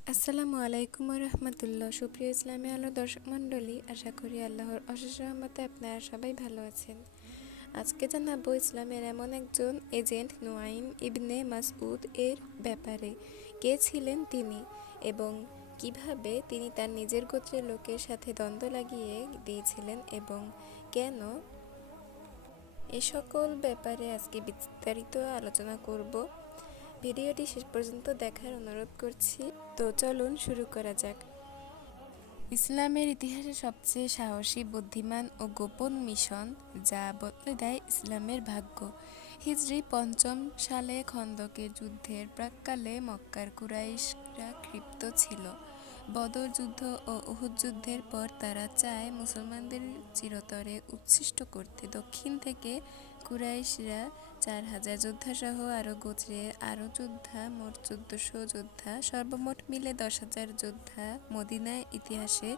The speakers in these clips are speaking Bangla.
আসসালামু আলাইকুম রহমতুল্লাহ। সুপ্রিয় ইসলামী আলো দর্শক মণ্ডলী, আশা করি আল্লাহর অশেষ রহমতে আপনারা সবাই ভালো আছেন। আজকে জানাবো ইসলামের এমন একজন এজেন্ট নুয়াইম ইবনে মাসউদ এর ব্যাপারে। কে ছিলেন তিনি এবং কিভাবে তিনি তার নিজের গোত্রের লোকের সাথে দ্বন্দ্ব লাগিয়ে দিয়েছিলেন এবং কেন, এ সকল ব্যাপারে আজকে বিস্তারিত আলোচনা করব। ভিডিওটি শেষ পর্যন্ত দেখার অনুরোধ করছি। তো চলুন শুরু করা যাক। ইসলামের ইতিহাসে সবচেয়ে সাহসী, বুদ্ধিমান ও গোপন মিশন যা বদলে দেয় ইসলামের ভাগ্য। হিজরি ৫ম সালে খন্দকের যুদ্ধের প্রাক্কালে মক্কার কুরাইশরা ক্ষিপ্ত ছিল। বদর যুদ্ধ ও উহুদ যুদ্ধের পর তারা চায় মুসলমানদের চিরতরে উচ্ছিষ্ট করতে। দক্ষিণ থেকে কুরাইশরা ৪,০০০ যোদ্ধাসহ আরও গোত্রের আরও যোদ্ধা, মোট ১৪০০ যোদ্ধা, সর্বমোট মিলে ১০,০০০ যোদ্ধা মদিনার ইতিহাসে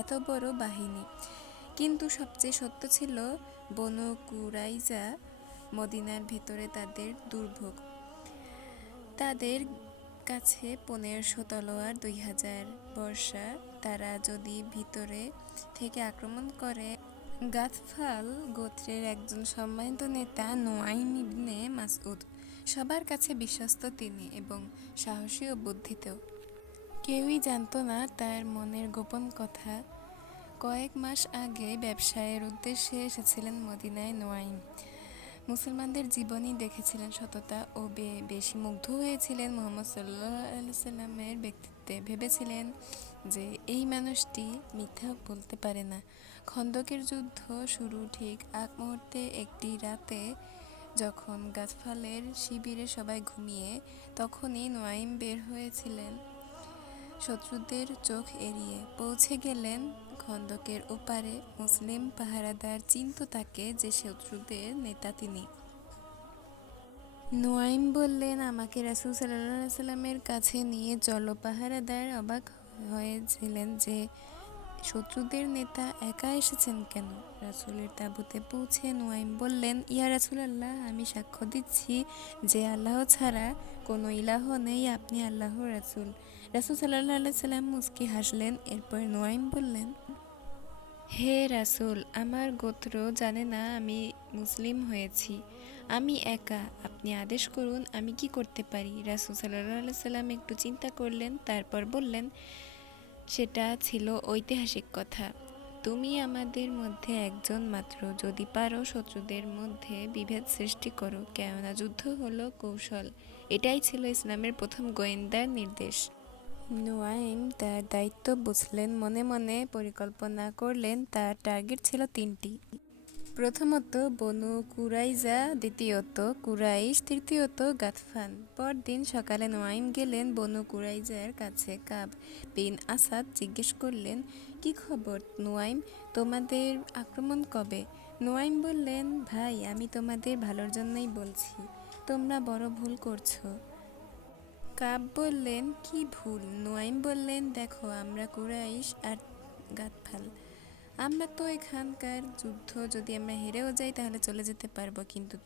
এত বড় বাহিনী। কিন্তু সবচেয়ে সত্য ছিল বনু কুরাইজা মদিনার ভেতরে তাদের দুর্ভোগ। তাদের কাছে ১৫০০ তলোয়ার, ২,০০০ বর্শা। তারা যদি ভিতরে থেকে আক্রমণ করে। গাতফাল গোত্রের একজন সম্মানিত নেতা নুয়াইম ইবনে মাসউদ, সবার কাছে বিশ্বস্ত তিনি এবং সাহসী ও বুদ্ধিতেও। কেউই জানত না তার মনের গোপন কথা। কয়েক মাস আগে ব্যবসায়ের উদ্দেশ্যে এসেছিলেন মদিনায় নুয়াইম। মুসলমানদের জীবনী দেখেছিলেন, সততা ও বেশি মুগ্ধ হয়েছিলেন মুহাম্মদ সাল্লাল্লাহু আলাইহি সাল্লামের ব্যক্তিত্বে। ভেবেছিলেন যে এই মানুষটি মিথ্যা বলতে পারে না। খন্দকের যুদ্ধ শুরু ঠিক আগ মুহূর্তে একটি রাতে যখন গাতফালের শিবিরে সবাই ঘুমিয়ে, তখনই নুয়াইম বের হয়েছিলেন শত্রুদের চোখ এড়িয়ে। পৌঁছে গেলেন খন্দকের ওপারে। মুসলিম পাহারাদার চিনত তাকে যে শত্রুদের নেতা তিনি। নুয়াইম বললেন, আমাকে রাসূল সাল্লাল্লাহু আলাইহি সাল্লামের কাছে নিয়ে চলো। পাহারাদার অবাক হয়েছিলেন যে শত্রুদের নেতা একা এসেছেন কেন। রাসূলের তাঁবুতে পৌঁছে নুয়াইম বললেন, ইয়া রাসূলাল্লাহ, আমি সাক্ষ্য দিচ্ছি যে আল্লাহ ছাড়া কোনো ইলাহ নেই, আপনি আল্লাহর রাসূল। রাসূল সাল্লাল্লাহু আলাইহি সাল্লাম মুচকি হাসলেন। এরপর নুয়াইম বললেন, হে রাসূল, আমার গোত্র জানে না আমি মুসলিম হয়েছি। আমি একা, আপনি আদেশ করুন আমি কি করতে পারি। রাসূল সাল্লাল্লাহু আলাইহি সাল্লাম একটু চিন্তা করলেন, তারপর বললেন, সেটা ছিল ঐতিহাসিক কথা। তুমি আমাদের মধ্যে একজন মাত্র, যদি পারো শত্রুদের মধ্যে বিভেদ সৃষ্টি করো, কেননা যুদ্ধ হলো কৌশল। এটাই ছিল ইসলামের প্রথম গোয়েন্দার নির্দেশ। নুয়াইম তার দায়িত্ব বুঝলেন, মনে মনে পরিকল্পনা করলেন। তার টার্গেট ছিল ৩টি। প্রথমত বনু কুরাইজা, দ্বিতীয়ত কুরাইশ, তৃতীয়ত গাতফান। পরদিন সকালে নুয়াইম গেলেন বনু কুরাইজার কাছে। কাব বিন আসাদ জিজ্ঞেস করলেন, কি খবর নুয়াইম, তোমাদের আক্রমণ কবে? নুয়াইম বললেন, ভাই, আমি তোমাদের ভালোর জন্যই বলছি, তোমরা বড় ভুল করছো। কাব বললেন, কি ভুল? নুয়াইম বললেন, দেখো, আমরা কুরাইশ আর গাতফাল, আমরা তো এখানকার যুদ্ধ যদি আমরা হেরেও যাই তাহলে চলে যেতে পারবো, কিন্তু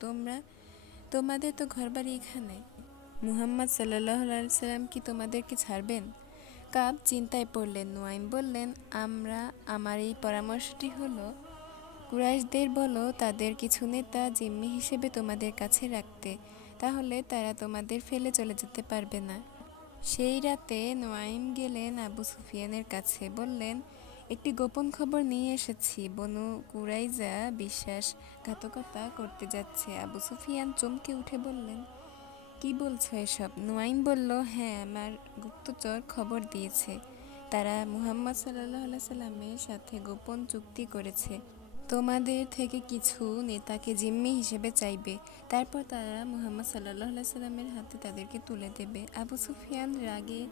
তোমাদের তো ঘরবাড়ি এখানে। মুহাম্মদ সাল্লাল্লাহু আলাইহি সাল্লাম কি তোমাদেরকে ছাড়বেন? কাব চিন্তায় পড়লেন। নুয়াইম বললেন, আমার এই পরামর্শটি হলো, কুরাইশদের বলো তাদের কিছু নেতা জিম্মি হিসেবে তোমাদের কাছে রাখতে, তাহলে তারা তোমাদের ফেলে চলে যেতে পারবে না। সেই রাতে নুয়াইম গেলেন আবু সুফিয়ানের কাছে। বললেন, একটি গোপন খবর নিয়ে এসেছি, বনু কুরাইজা বিশ্বাসঘাতকতা করতে যাচ্ছে। আবু সুফিয়ান চমকে উঠে বললেন, কি বলছো এসব? নুয়াইম বলল, হ্যাঁ, আমার গুপ্তচর খবর দিয়েছে। তারা মুহাম্মদ সাল্লাল্লাহু আলাইহি সাল্লামের সাথে গোপন চুক্তি করেছে। তোমাদের থেকে কিছু নেতাকে জিম্মি হিসেবে চাইবে, তারপর তারা মুহাম্মদ সাল্লাল্লাহু আলাইহি সাল্লামের হাতে তাদেরকে তুলে দেবে। আবু সুফিয়ান রাগে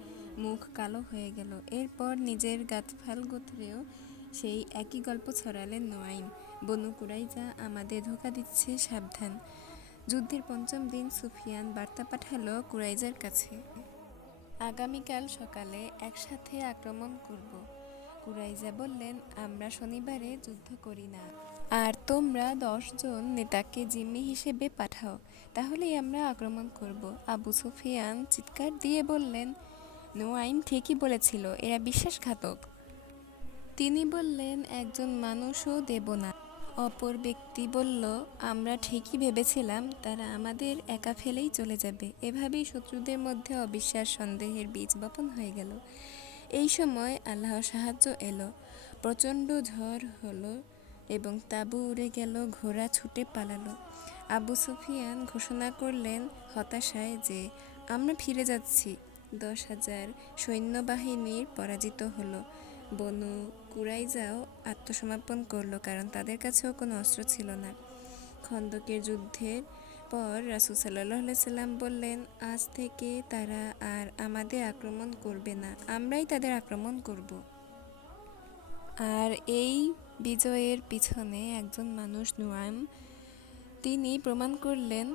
মুখ কালো হয়ে গেল। এরপর নিজের গাতফাল গোত্রেও সেই একই গল্প ছড়ালেন নুয়াইম। বনু কুরাইজা আমাদের ধোঁকা দিচ্ছে, সাবধান। যুদ্ধের ৫ম দিন সুফিয়ান বার্তা পাঠালো কুরাইজার কাছে, আগামীকাল সকালে একসাথে আক্রমণ করব। কুরাইজা বললেন, আমরা শনিবারে যুদ্ধ করি না, আর তোমরা ১০ জন নেতাকে জিম্মি হিসেবে পাঠাও, তাহলেই আমরা আক্রমণ করব। আবু সুফিয়ান চিৎকার দিয়ে বললেন, নুয়াইম ঠিকই বলেছিল, এরা বিশ্বাসঘাতক। তিনি বললেন, একজন মানুষও দেব না। অপর ব্যক্তি বলল, আমরা ঠিকই ভেবেছিলাম তারা আমাদের একা ফেলেই চলে যাবে। এভাবেই শত্রুদের মধ্যে অবিশ্বাস সন্দেহের বীজ বপন হয়ে গেল। এই সময় আল্লাহর সাহায্য এলো, প্রচণ্ড ঝড় হলো এবং তাঁবু উড়ে গেল, ঘোড়া ছুটে পালালো। আবু সুফিয়ান ঘোষণা করলেন হতাশায় যে, আমরা ফিরে যাচ্ছি। 10,000 সৈন্যবাহিনীর পরাজিত হলো। বনু কুরাইজাও আত্মসমর্পণ করলো, কারণ তাদের কাছেও কোনো অস্ত্র ছিল না। খন্দকের যুদ্ধের পর রাসূল সাল্লাল্লাহু আলাইহি সাল্লাম বললেন, আজ থেকে তারা আর আমাদের আক্রমণ করবে না, আমরাই তাদের আক্রমণ করব। আর এই বিজয়ের পিছনে একজন মানুষ নুয়াইম, তিনি প্রমাণ করলেন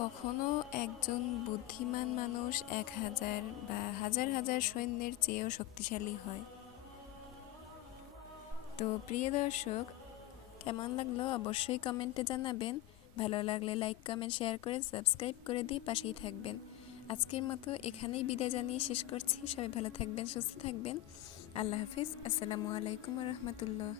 কখনো একজন বুদ্ধিমান মানুষ 1,000 বা হাজার হাজার সৈন্যের চেয়েও শক্তিশালী হয়। তো প্রিয় দর্শক, কেমন লাগলো অবশ্যই কমেন্টে জানাবেন। ভালো লাগলে লাইক, কমেন্ট, শেয়ার করে সাবস্ক্রাইব করে দিয়ে পাশেই থাকবেন। আজকের মতো এখানেই বিদায় জানিয়ে শেষ করছি। সবাই ভালো থাকবেন, সুস্থ থাকবেন। আল্লাহ হাফিজ। আসসালামু আলাইকুম ওয়া রাহমাতুল্লাহ।